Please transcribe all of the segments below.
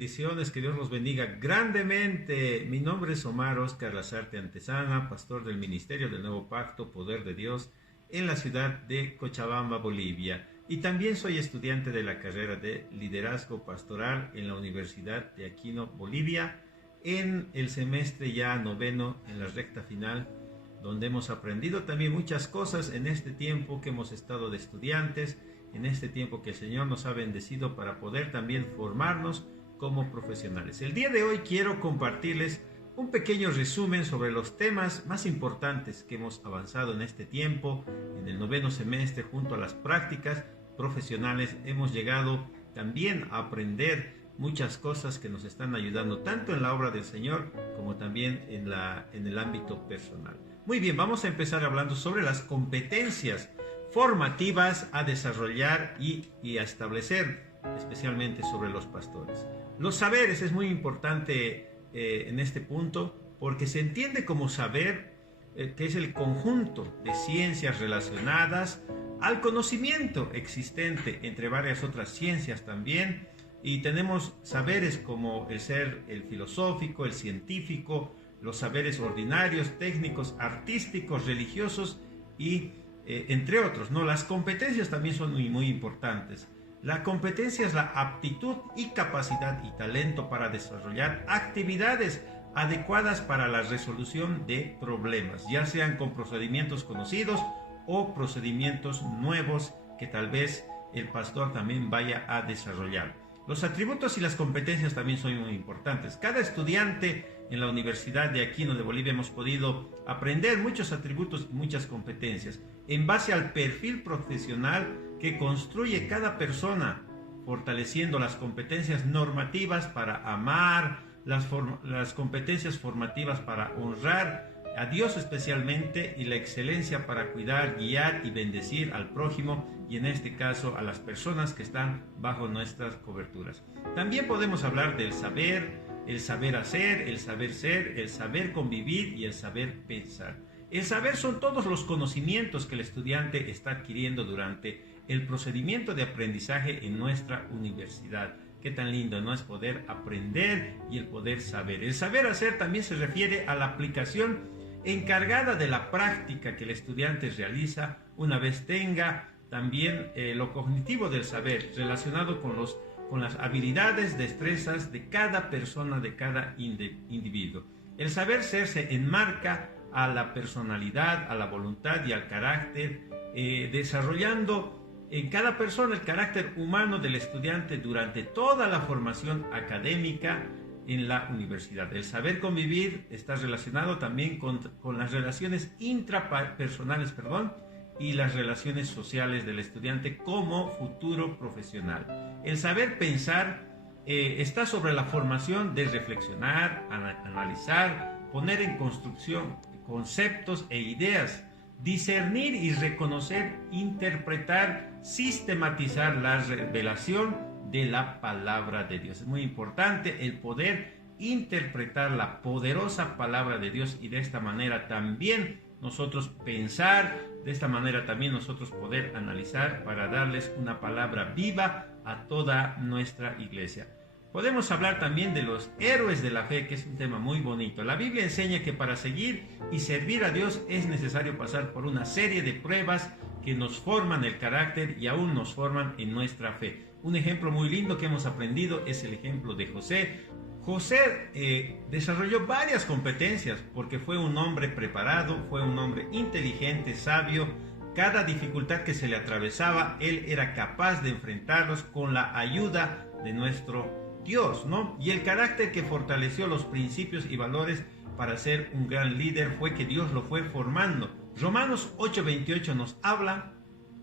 bendiciones, que Dios los bendiga grandemente. Mi nombre es Omar Oscar Lazarte Antesana, pastor del Ministerio del Nuevo Pacto, Poder de Dios, en la ciudad de Cochabamba, Bolivia. Y también soy estudiante de la carrera de Liderazgo Pastoral en la Universidad de Aquino, Bolivia, en el semestre ya noveno, en la recta final, donde hemos aprendido también muchas cosas en este tiempo que hemos estado de estudiantes, en este tiempo que el Señor nos ha bendecido para poder también formarnos como profesionales. El día de hoy quiero compartirles un pequeño resumen sobre los temas más importantes que hemos avanzado en este tiempo. En el noveno semestre, junto a las prácticas profesionales, hemos llegado también a aprender muchas cosas que nos están ayudando tanto en la obra del Señor como también en el ámbito personal. Muy bien, vamos a empezar hablando sobre las competencias formativas a desarrollar y a establecer, especialmente sobre los pastores. Los saberes es muy importante en este punto, porque se entiende como saber que es el conjunto de ciencias relacionadas al conocimiento existente entre varias otras ciencias también, y tenemos saberes como el filosófico, el científico, los saberes ordinarios, técnicos, artísticos, religiosos y entre otros, ¿no? Las competencias también son muy importantes. La competencia es la aptitud y capacidad y talento para desarrollar actividades adecuadas para la resolución de problemas, ya sean con procedimientos conocidos o procedimientos nuevos que tal vez el pastor también vaya a desarrollar. Los atributos y las competencias también son muy importantes. Cada estudiante en la Universidad de Aquino de Bolivia hemos podido aprender muchos atributos y muchas competencias en base al perfil profesional que construye cada persona, fortaleciendo las competencias normativas para amar, las competencias formativas para honrar a Dios especialmente, y la excelencia para cuidar, guiar y bendecir al prójimo, y en este caso a las personas que están bajo nuestras coberturas. También podemos hablar del saber, el saber hacer, el saber ser, el saber convivir y el saber pensar. El saber son todos los conocimientos que el estudiante está adquiriendo durante el procedimiento de aprendizaje en nuestra universidad. Qué tan lindo, ¿no? Es poder aprender y el poder saber. El saber hacer también se refiere a la aplicación encargada de la práctica que el estudiante realiza una vez tenga también lo cognitivo del saber relacionado con las habilidades, destrezas de cada persona, de cada individuo. El saber ser se enmarca a la personalidad, a la voluntad y al carácter, desarrollando en cada persona el carácter humano del estudiante durante toda la formación académica en la universidad. El saber convivir está relacionado también con las relaciones intrapersonales, y las relaciones sociales del estudiante como futuro profesional. El saber pensar está sobre la formación de reflexionar, analizar, poner en construcción conceptos e ideas, discernir y reconocer, interpretar, sistematizar la revelación de la palabra de Dios. Es muy importante el poder interpretar la poderosa palabra de Dios, y de esta manera también nosotros pensar, de esta manera también nosotros poder analizar para darles una palabra viva a toda nuestra iglesia. Podemos hablar también de los héroes de la fe, que es un tema muy bonito. La Biblia enseña que para seguir y servir a Dios es necesario pasar por una serie de pruebas que nos forman el carácter y aún nos forman en nuestra fe. Un ejemplo muy lindo que hemos aprendido es el ejemplo de José. José desarrolló varias competencias porque fue un hombre preparado, fue un hombre inteligente, sabio. Cada dificultad que se le atravesaba, él era capaz de enfrentarlos con la ayuda de nuestro Dios, ¿no? Y el carácter que fortaleció los principios y valores para ser un gran líder fue que Dios lo fue formando. Romanos 8:28 nos habla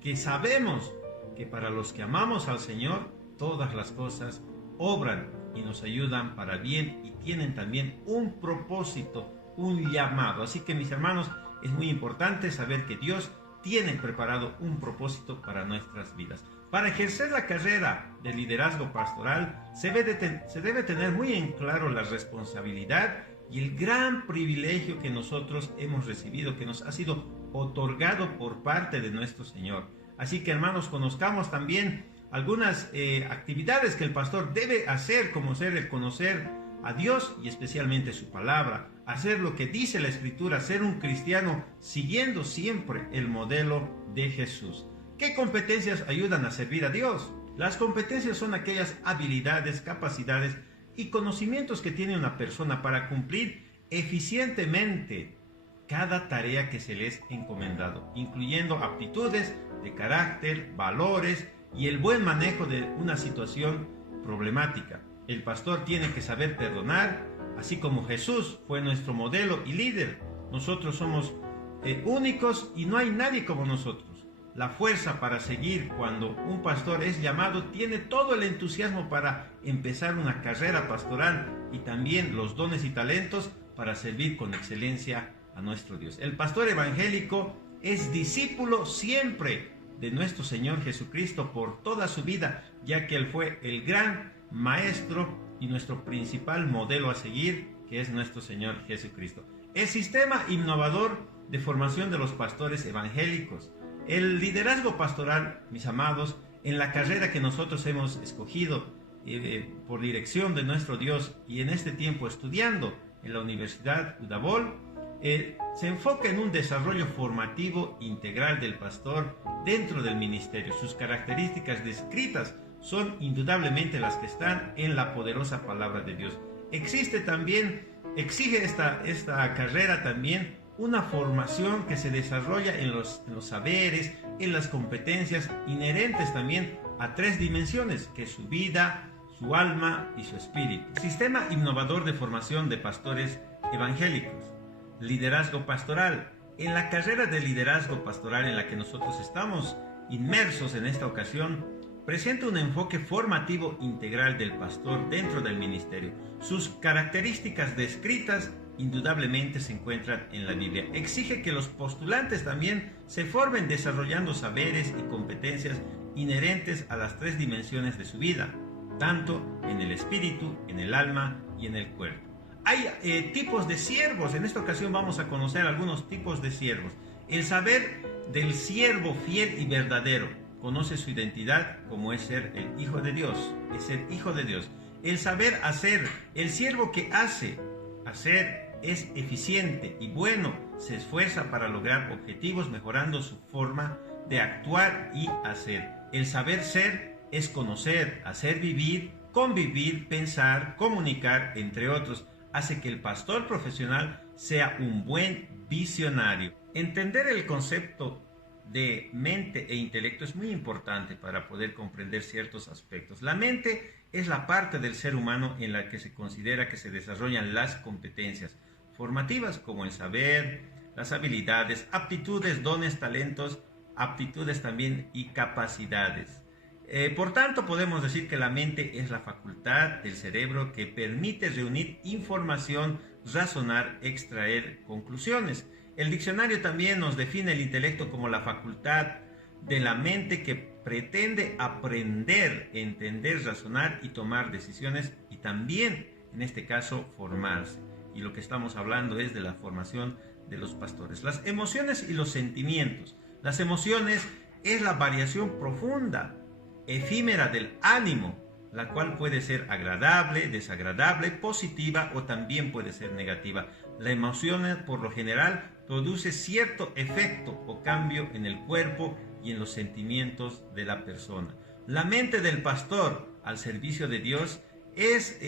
que sabemos que para los que amamos al Señor, todas las cosas obran y nos ayudan para bien, y tienen también un propósito, un llamado. Así que, mis hermanos, es muy importante saber que Dios tiene preparado un propósito para nuestras vidas. Para ejercer la carrera de liderazgo pastoral se debe tener muy en claro la responsabilidad y el gran privilegio que nosotros hemos recibido, que nos ha sido otorgado por parte de nuestro Señor. Así que, hermanos, conozcamos también algunas actividades que el pastor debe hacer, como ser el conocer a Dios y especialmente su palabra, hacer lo que dice la Escritura, ser un cristiano siguiendo siempre el modelo de Jesús. ¿Qué competencias ayudan a servir a Dios? Las competencias son aquellas habilidades, capacidades y conocimientos que tiene una persona para cumplir eficientemente cada tarea que se les es encomendado, incluyendo aptitudes de carácter, valores y el buen manejo de una situación problemática. El pastor tiene que saber perdonar, así como Jesús fue nuestro modelo y líder. Nosotros somos únicos y no hay nadie como nosotros. La fuerza para seguir cuando un pastor es llamado tiene todo el entusiasmo para empezar una carrera pastoral y también los dones y talentos para servir con excelencia a nuestro Dios. El pastor evangélico es discípulo siempre de nuestro Señor Jesucristo por toda su vida, ya que Él fue el gran maestro y nuestro principal modelo a seguir, que es nuestro Señor Jesucristo. El sistema innovador de formación de los pastores evangélicos. El liderazgo pastoral, mis amados, en la carrera que nosotros hemos escogido por dirección de nuestro Dios y en este tiempo estudiando en la Universidad Udabol, se enfoca en un desarrollo formativo integral del pastor dentro del ministerio. Sus características descritas son indudablemente las que están en la poderosa palabra de Dios. Exige esta carrera también una formación que se desarrolla en los saberes, en las competencias inherentes también a tres dimensiones, que es su vida, su alma y su espíritu. Sistema innovador de formación de pastores evangélicos. Liderazgo pastoral. En la carrera de liderazgo pastoral en la que nosotros estamos inmersos en esta ocasión, presenta un enfoque formativo integral del pastor dentro del ministerio. Sus características descritas indudablemente se encuentran en la Biblia. Exige que los postulantes también se formen desarrollando saberes y competencias inherentes a las tres dimensiones de su vida, tanto en el espíritu, en el alma y en el cuerpo. Hay tipos de siervos. En esta ocasión vamos a conocer algunos tipos de siervos. El saber del siervo fiel y verdadero. Conoce su identidad como es ser el Hijo de Dios. Es ser Hijo de Dios. El saber hacer. El siervo que hacer es eficiente y bueno. Se esfuerza para lograr objetivos mejorando su forma de actuar y hacer. El saber ser es conocer, hacer vivir, convivir, pensar, comunicar, entre otros. Hace que el pastor profesional sea un buen visionario. Entender el concepto de mente e intelecto es muy importante para poder comprender ciertos aspectos. La mente es la parte del ser humano en la que se considera que se desarrollan las competencias formativas como el saber, las habilidades, aptitudes, dones, talentos, aptitudes también y capacidades. Por tanto, podemos decir que la mente es la facultad del cerebro que permite reunir información, razonar, extraer conclusiones. El diccionario también nos define el intelecto como la facultad de la mente que pretende aprender, entender, razonar y tomar decisiones y también, en este caso, formarse. Y lo que estamos hablando es de la formación de los pastores. Las emociones y los sentimientos. Las emociones es la variación profunda, efímera del ánimo, la cual puede ser agradable, desagradable, positiva o también puede ser negativa. La emoción, por lo general, produce cierto efecto o cambio en el cuerpo y en los sentimientos de la persona. La mente del pastor al servicio de Dios es,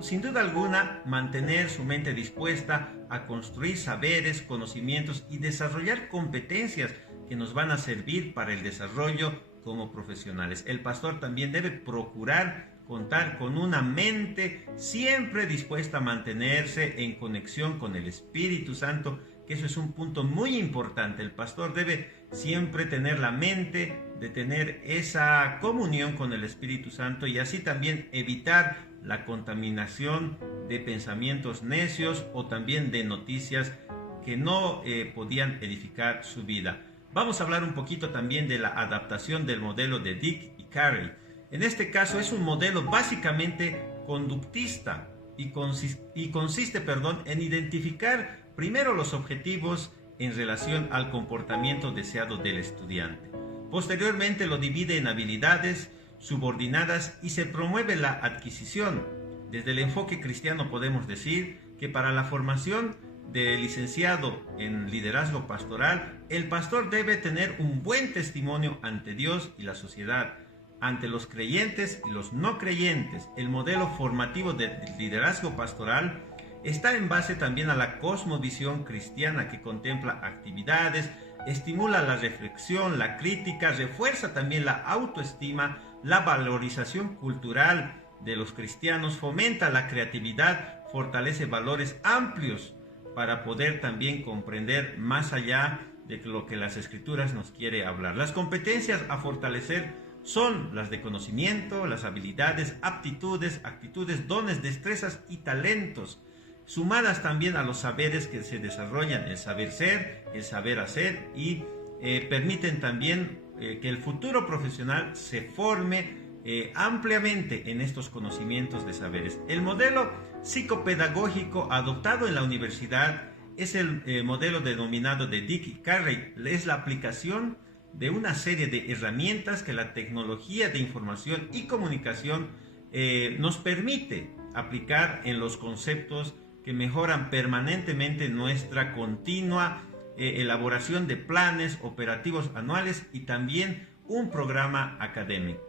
sin duda alguna, mantener su mente dispuesta a construir saberes, conocimientos y desarrollar competencias que nos van a servir para el desarrollo como profesionales. El pastor también debe procurar contar con una mente siempre dispuesta a mantenerse en conexión con el Espíritu Santo, que eso es un punto muy importante. El pastor debe siempre tener la mente de tener esa comunión con el Espíritu Santo y así también evitar la contaminación de pensamientos necios o también de noticias que no podían edificar su vida. Vamos a hablar un poquito también de la adaptación del modelo de Dick y Carey. En este caso es un modelo básicamente conductista y consiste en identificar primero los objetivos en relación al comportamiento deseado del estudiante. Posteriormente lo divide en habilidades, subordinadas y se promueve la adquisición. Desde el enfoque cristiano podemos decir que para la formación de licenciado en liderazgo pastoral, el pastor debe tener un buen testimonio ante Dios y la sociedad, ante los creyentes y los no creyentes. El modelo formativo de liderazgo pastoral está en base también a la cosmovisión cristiana, que contempla actividades, estimula la reflexión, la crítica, refuerza también la autoestima, la valorización cultural de los cristianos, fomenta la creatividad, fortalece valores amplios para poder también comprender más allá de lo que las Escrituras nos quiere hablar. Las competencias a fortalecer son las de conocimiento, las habilidades, aptitudes, actitudes, dones, destrezas y talentos, sumadas también a los saberes que se desarrollan, el saber ser, el saber hacer, y permiten también que el futuro profesional se forme ampliamente en estos conocimientos de saberes. El modelo psicopedagógico adoptado en la universidad es el modelo denominado de Dick Carrey. Es la aplicación de una serie de herramientas que la tecnología de información y comunicación nos permite aplicar en los conceptos que mejoran permanentemente nuestra continua elaboración de planes operativos anuales y también un programa académico.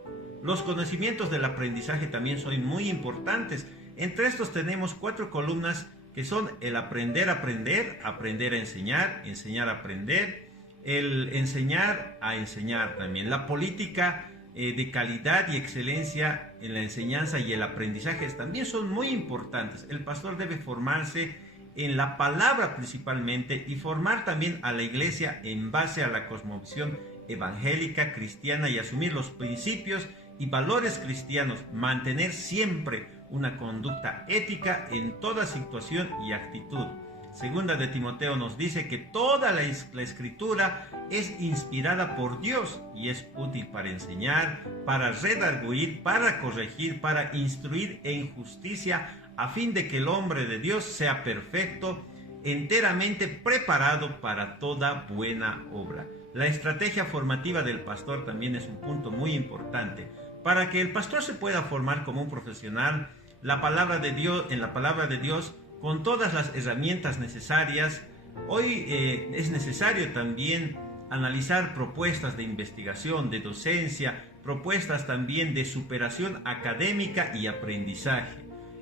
Los conocimientos del aprendizaje también son muy importantes. Entre estos tenemos 4 columnas que son el aprender a aprender, aprender a enseñar, enseñar a aprender, el enseñar a enseñar también. La política de calidad y excelencia en la enseñanza y el aprendizaje también son muy importantes. El pastor debe formarse en la palabra principalmente y formar también a la iglesia en base a la cosmovisión evangélica cristiana y asumir los principios y valores cristianos, mantener siempre una conducta ética en toda situación y actitud. Segunda de Timoteo nos dice que toda la escritura es inspirada por Dios y es útil para enseñar, para redarguir, para corregir, para instruir en justicia, a fin de que el hombre de Dios sea perfecto, enteramente preparado para toda buena obra. La estrategia formativa del pastor también es un punto muy importante. Para que el pastor se pueda formar como un profesional, en la palabra de Dios, con todas las herramientas necesarias, hoy es necesario también analizar propuestas de investigación, de docencia, propuestas también de superación académica y aprendizaje.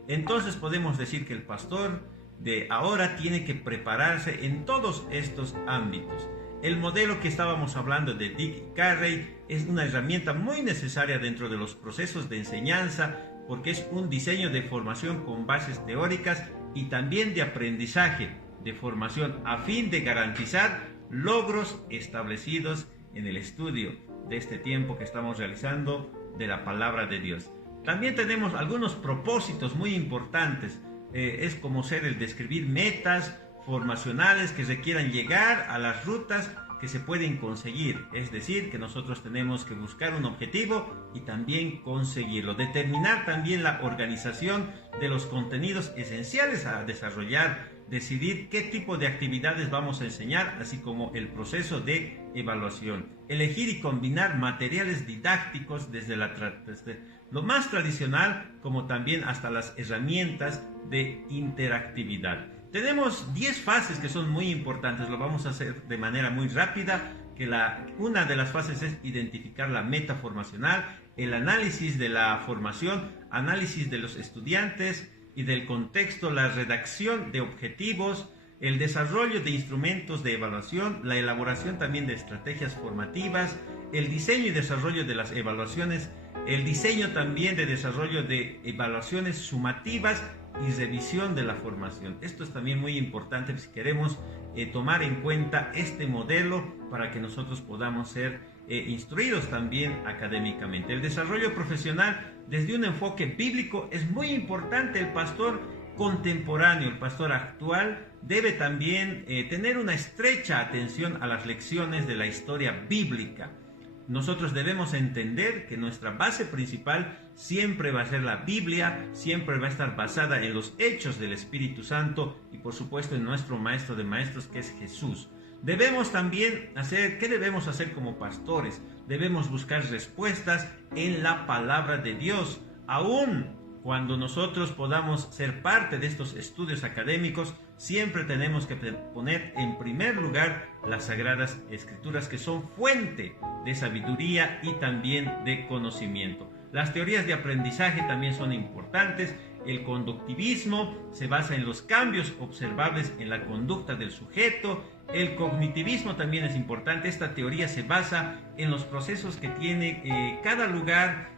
Entonces podemos decir que el pastor de ahora tiene que prepararse en todos estos ámbitos. El modelo que estábamos hablando de Dick Carrey es una herramienta muy necesaria dentro de los procesos de enseñanza, porque es un diseño de formación con bases teóricas y también de aprendizaje, de formación, a fin de garantizar logros establecidos en el estudio de este tiempo que estamos realizando de la palabra de Dios. También tenemos algunos propósitos muy importantes, es como ser el de escribir metas formacionales que requieran llegar a las rutas que se pueden conseguir, es decir, que nosotros tenemos que buscar un objetivo y también conseguirlo. Determinar también la organización de los contenidos esenciales a desarrollar, decidir qué tipo de actividades vamos a enseñar, así como el proceso de evaluación. Elegir y combinar materiales didácticos desde lo más tradicional como también hasta las herramientas de interactividad. Tenemos 10 fases que son muy importantes, lo vamos a hacer de manera muy rápida, que una de las fases es identificar la meta formacional, el análisis de la formación, análisis de los estudiantes y del contexto, la redacción de objetivos, el desarrollo de instrumentos de evaluación, la elaboración también de estrategias formativas, el diseño y desarrollo de las evaluaciones, el diseño también de desarrollo de evaluaciones sumativas y revisión de la formación. Esto es también muy importante si queremos tomar en cuenta este modelo para que nosotros podamos ser instruidos también académicamente. El desarrollo profesional desde un enfoque bíblico es muy importante. El pastor contemporáneo, el pastor actual, debe también tener una estrecha atención a las lecciones de la historia bíblica. Nosotros debemos entender que nuestra base principal siempre va a ser la Biblia, siempre va a estar basada en los hechos del Espíritu Santo y por supuesto en nuestro Maestro de Maestros, que es Jesús. Debemos también ¿qué debemos hacer como pastores? Debemos buscar respuestas en la palabra de Dios. Aún cuando nosotros podamos ser parte de estos estudios académicos, siempre tenemos que poner en primer lugar las Sagradas Escrituras, que son fuente de sabiduría y también de conocimiento. Las teorías de aprendizaje también son importantes. El conductivismo se basa en los cambios observables en la conducta del sujeto. El cognitivismo también es importante. Esta teoría se basa en los procesos que tiene cada lugar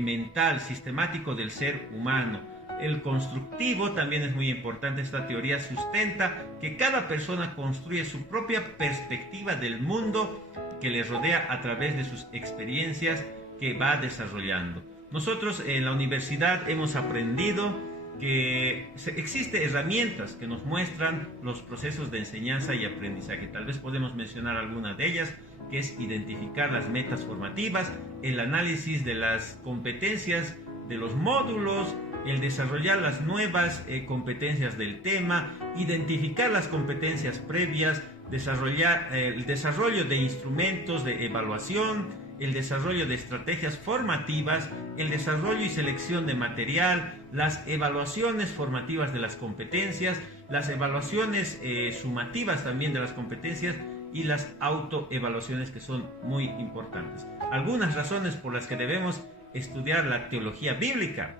mental, sistemático del ser humano. El constructivo también es muy importante. Esta teoría sustenta que cada persona construye su propia perspectiva del mundo que le rodea a través de sus experiencias que va desarrollando. Nosotros en la universidad hemos aprendido que existen herramientas que nos muestran los procesos de enseñanza y aprendizaje. Tal vez podemos mencionar alguna de ellas, que es identificar las metas formativas, el análisis de las competencias de los módulos, el desarrollar las nuevas competencias del tema, identificar las competencias previas, desarrollar el desarrollo de instrumentos de evaluación, el desarrollo de estrategias formativas, el desarrollo y selección de material, las evaluaciones formativas de las competencias, las evaluaciones sumativas también de las competencias y las autoevaluaciones, que son muy importantes. Algunas razones por las que debemos estudiar la teología bíblica.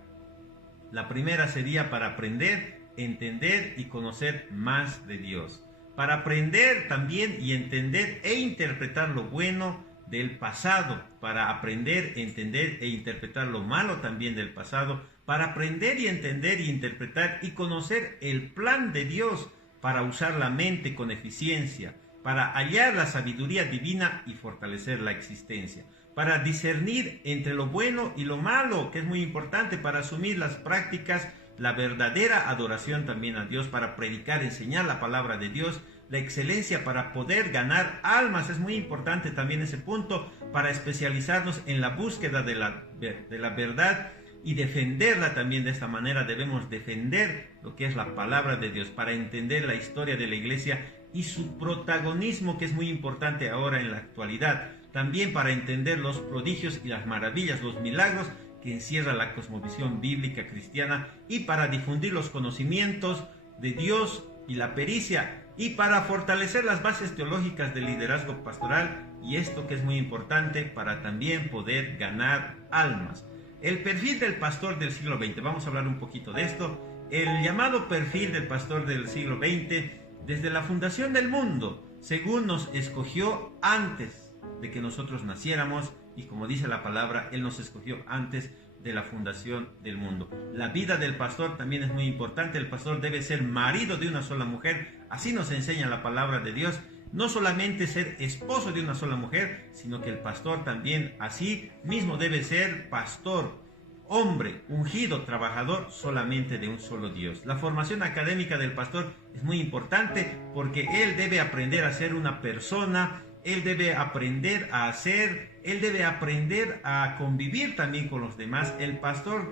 La primera sería para aprender, entender y conocer más de Dios. Para aprender también y entender e interpretar lo bueno del pasado, para aprender, entender e interpretar lo malo también del pasado, para aprender y entender y interpretar y conocer el plan de Dios, para usar la mente con eficiencia, para hallar la sabiduría divina y fortalecer la existencia, para discernir entre lo bueno y lo malo, que es muy importante, para asumir las prácticas, la verdadera adoración también a Dios, para predicar, enseñar la palabra de Dios, la excelencia para poder ganar almas, es muy importante también ese punto, para especializarnos en la búsqueda de la verdad y defenderla también. De esta manera debemos defender lo que es la palabra de Dios, para entender la historia de la iglesia y su protagonismo, que es muy importante ahora en la actualidad. También para entender los prodigios y las maravillas, los milagros que encierra la cosmovisión bíblica cristiana, y para difundir los conocimientos de Dios y la pericia, y para fortalecer las bases teológicas del liderazgo pastoral, y esto que es muy importante, para también poder ganar almas. El perfil del pastor del siglo XX, vamos a hablar un poquito de esto. El llamado perfil del pastor del siglo XX, desde la fundación del mundo, según nos escogió antes de que nosotros naciéramos, y como dice la palabra, Él nos escogió antes de la fundación del mundo. La vida del pastor también es muy importante. El pastor debe ser marido de una sola mujer, así nos enseña la palabra de Dios. No solamente ser esposo de una sola mujer, sino que el pastor también así mismo debe ser pastor, hombre, ungido, trabajador solamente de un solo Dios. La formación académica del pastor es muy importante, porque él debe aprender a ser una persona, él debe aprender a hacer, él debe aprender a convivir también con los demás. El pastor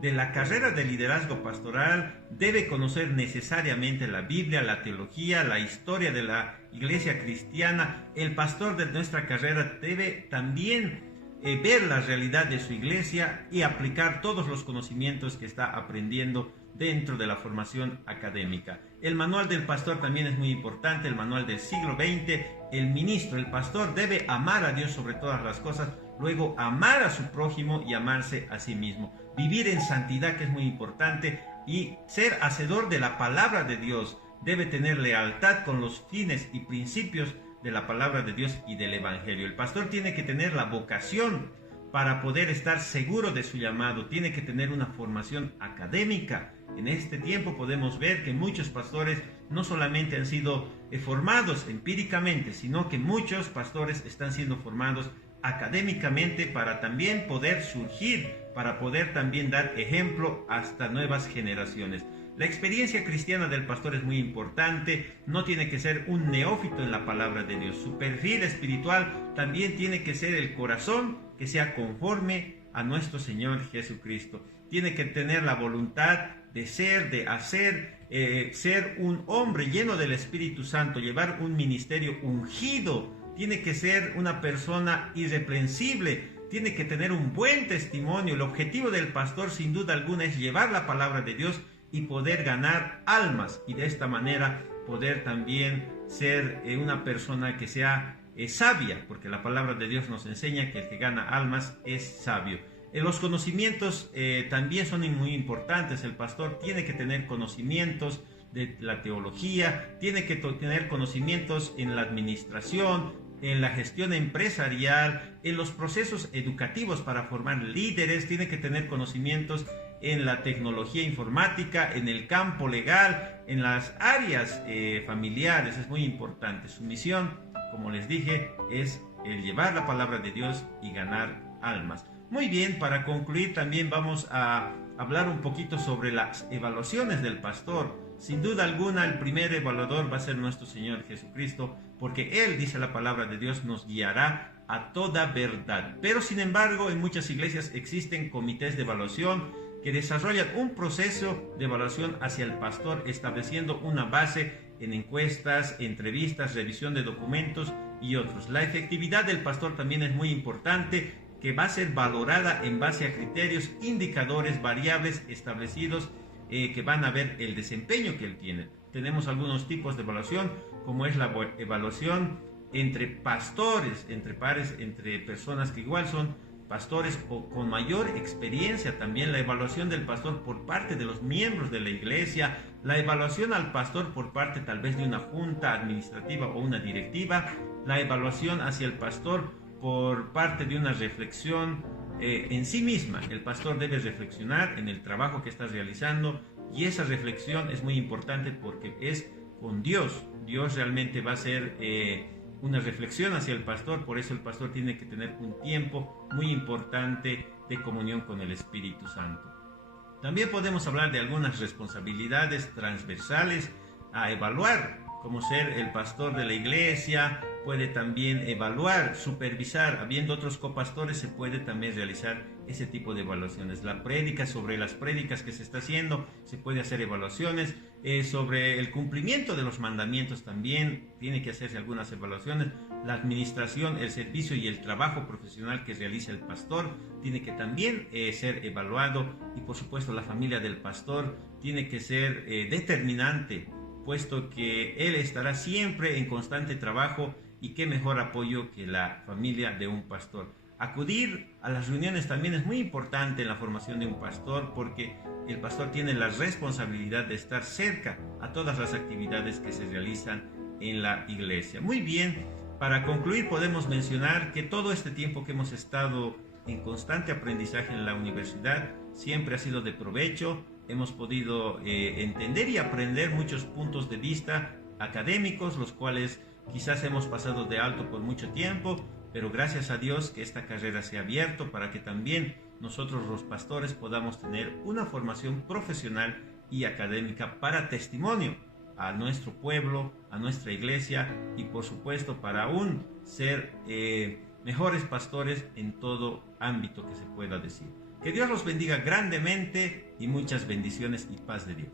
de la carrera de liderazgo pastoral debe conocer necesariamente la Biblia, la teología, la historia de la iglesia cristiana. El pastor de nuestra carrera debe también ver la realidad de su iglesia y aplicar todos los conocimientos que está aprendiendo dentro de la formación académica. El manual del pastor también es muy importante, el manual del siglo XX. El ministro, el pastor, debe amar a Dios sobre todas las cosas, luego amar a su prójimo y amarse a sí mismo. Vivir en santidad, que es muy importante, y ser hacedor de la palabra de Dios. Debe tener lealtad con los fines y principios de la palabra de Dios y del evangelio. El pastor tiene que tener la vocación para poder estar seguro de su llamado, tiene que tener una formación académica. En este tiempo podemos ver que muchos pastores no solamente han sido formados empíricamente, sino que muchos pastores están siendo formados académicamente para también poder surgir, para poder también dar ejemplo hasta nuevas generaciones. La experiencia cristiana del pastor es muy importante, no tiene que ser un neófito en la palabra de Dios. Su perfil espiritual también tiene que ser el corazón que sea conforme a nuestro Señor Jesucristo. tiene que tener la voluntad de ser, de hacer, ser un hombre lleno del Espíritu Santo, llevar un ministerio ungido, tiene que ser una persona irreprensible, tiene que tener un buen testimonio. El objetivo del pastor sin duda alguna es llevar la palabra de Dios y poder ganar almas, y de esta manera poder también ser una persona que sea sabia, porque la palabra de Dios nos enseña que el que gana almas es sabio. Los conocimientos también son muy importantes. El pastor tiene que tener conocimientos de la teología, tiene que tener conocimientos en la administración, en la gestión empresarial, en los procesos educativos para formar líderes, tiene que tener conocimientos en la tecnología informática, en el campo legal, en las áreas familiares. Es muy importante. Su misión, como les dije, es el llevar la palabra de Dios y ganar almas. Muy bien, para concluir también vamos a hablar un poquito sobre las evaluaciones del pastor. Sin duda alguna, el primer evaluador va a ser nuestro Señor Jesucristo, porque Él, dice la palabra de Dios, nos guiará a toda verdad. Pero sin embargo, en muchas iglesias existen comités de evaluación que desarrollan un proceso de evaluación hacia el pastor, estableciendo una base en encuestas, entrevistas, revisión de documentos y otros. La efectividad del pastor también es muy importante, que va a ser valorada en base a criterios, indicadores, variables establecidos que van a ver el desempeño que él tiene. Tenemos algunos tipos de evaluación, como es la evaluación entre pastores, entre pares, entre personas que igual son pastores o con mayor experiencia. También la evaluación del pastor por parte de los miembros de la iglesia, la evaluación al pastor por parte tal vez de una junta administrativa o una directiva, la evaluación hacia el pastor por parte de una reflexión en sí misma. El pastor debe reflexionar en el trabajo que está realizando, y esa reflexión es muy importante porque es con Dios. Dios realmente va a ser una reflexión hacia el pastor. Por eso el pastor tiene que tener un tiempo muy importante de comunión con el Espíritu Santo. También podemos hablar de algunas responsabilidades transversales a evaluar, como ser el pastor de la iglesia. Puede también evaluar, supervisar. Habiendo otros copastores, se puede también realizar ese tipo de evaluaciones. La prédica, sobre las prédicas que se está haciendo, se puede hacer evaluaciones. Sobre el cumplimiento de los mandamientos también tiene que hacerse algunas evaluaciones. La administración, el servicio y el trabajo profesional que realiza el pastor tiene que también ser evaluado. Y por supuesto, la familia del pastor tiene que ser determinante, puesto que él estará siempre en constante trabajo, y qué mejor apoyo que la familia de un pastor. Acudir a las reuniones también es muy importante en la formación de un pastor, porque el pastor tiene la responsabilidad de estar cerca a todas las actividades que se realizan en la iglesia. Muy bien, para concluir podemos mencionar que todo este tiempo que hemos estado en constante aprendizaje en la universidad siempre ha sido de provecho. Hemos podido entender y aprender muchos puntos de vista académicos, los cuales quizás hemos pasado de alto por mucho tiempo, pero gracias a Dios que esta carrera se ha abierto para que también nosotros los pastores podamos tener una formación profesional y académica para testimonio a nuestro pueblo, a nuestra iglesia, y por supuesto para aún ser mejores pastores en todo ámbito que se pueda decir. Que Dios los bendiga grandemente y muchas bendiciones y paz de Dios.